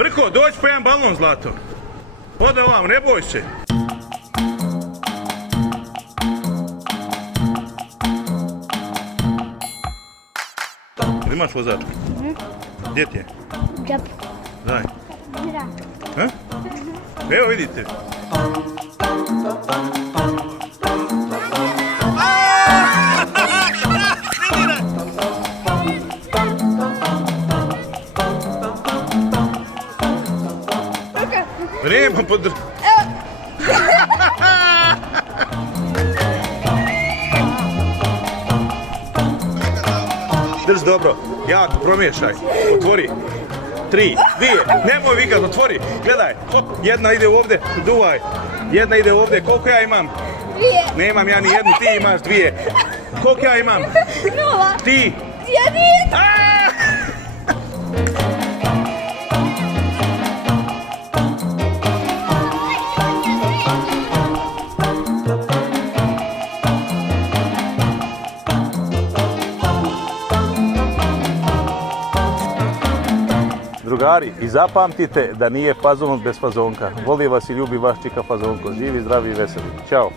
Brko, dođi po jedan balon, Zlato. Ode ovam, ne boj se. Imaš vozačku? Gdje ti je? Džep. Daj. Da. Ha? Evo vidite. Vrijeme podr... Drži dobro, jako promiješaj. Otvori. 3, 2, nemoj vikat, otvori. Gledaj, jedna ide ovdje, duvaj. Jedna ide ovdje, koliko ja imam? 2. Nemam ja ni jednu, ti imaš 2. Koliko ja imam? 0. Ti. 1. Drugari, i zapamtite da nije fazon bez fazonka. Voli vas i ljubi vaš čika Fazonko. Živi, zdravi i veseli. Ćao.